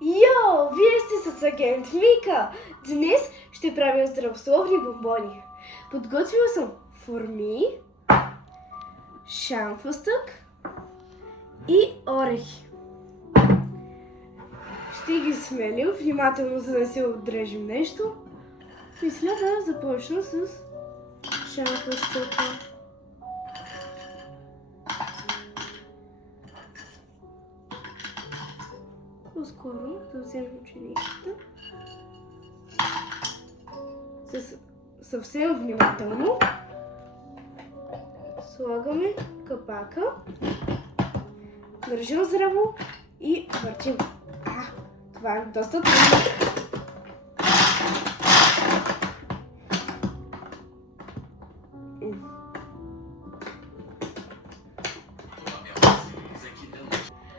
Йо, вие сте с агент Мика! Днес ще правим здравословни бомбони. Подготвила съм форми, шамфъстък и орехи. Ще ги смелим внимателно, за да не се отрежем нещо. Мисля да започна с шамфъстъка. По-скоро да вземем учениката. Съвсем внимателно слагаме капака, държим здраво и въртим. Това е доста трудно.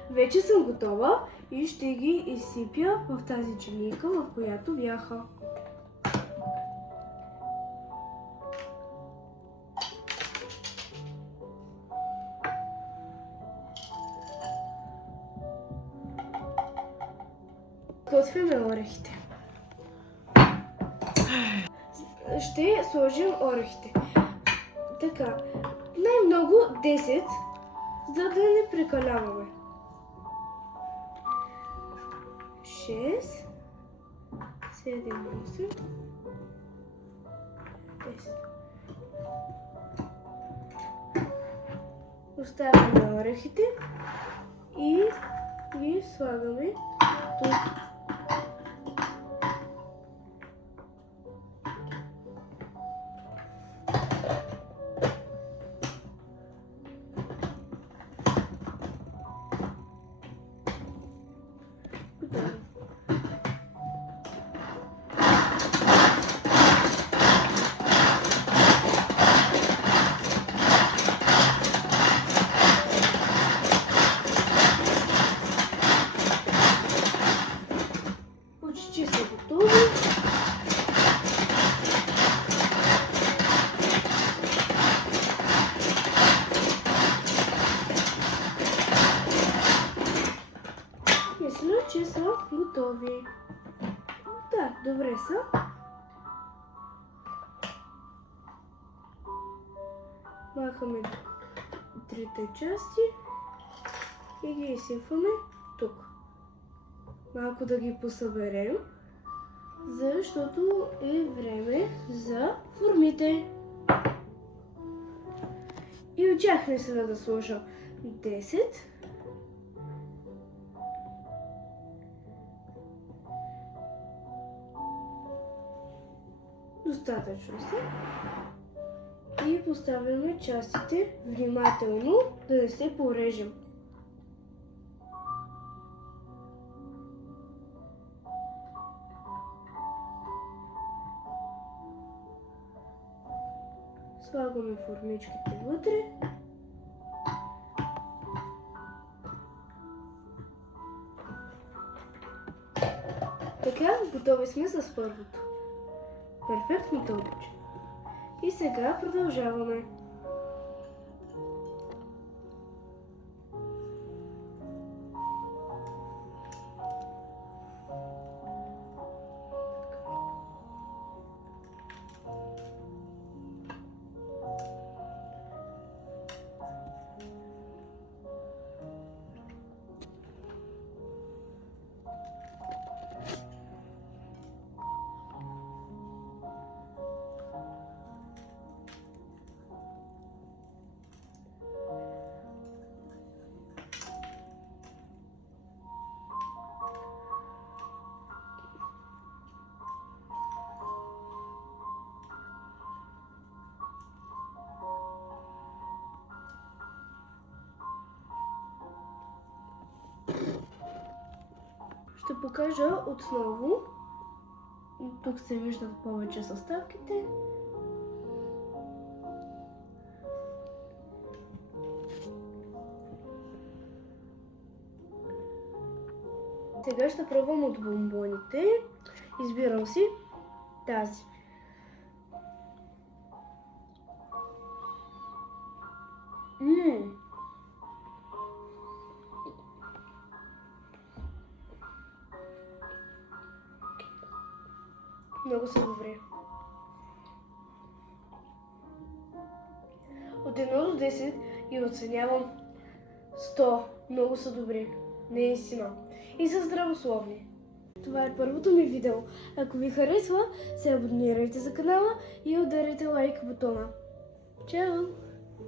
Вече съм готова и ще ги изсипя в тази джамийка, в която бяха. Готвяме орехите. Ще сложим орехите. Така, най-много 10, за да не прекаляваме. 6, 7, 8, 10. Оставяме орехите и ги слагаме тук. Почти са готови. Мисля, че са готови. Да, добре са. Махаме трите части и ги изсипваме тук. Малко да ги посъберем, защото е време за формите. И очакваме сега да сложа 10. Достатъчно са. И поставяме частите внимателно, да не се порежем. Слагаме формичките вътре. Така, готови сме с първото. Перфектно тълбоче. И сега продължаваме. Ще покажа отново. Тук се виждат повече съставките. Сега ще пробвам от бомбоните. Избирам си тази. Много са добри. От 1 до 10 и оценявам 100. Много са добри. Наистина. И са здравословни. Това е първото ми видео. Ако ви харесва, се абонирайте за канала и ударете лайк бутона. Чао!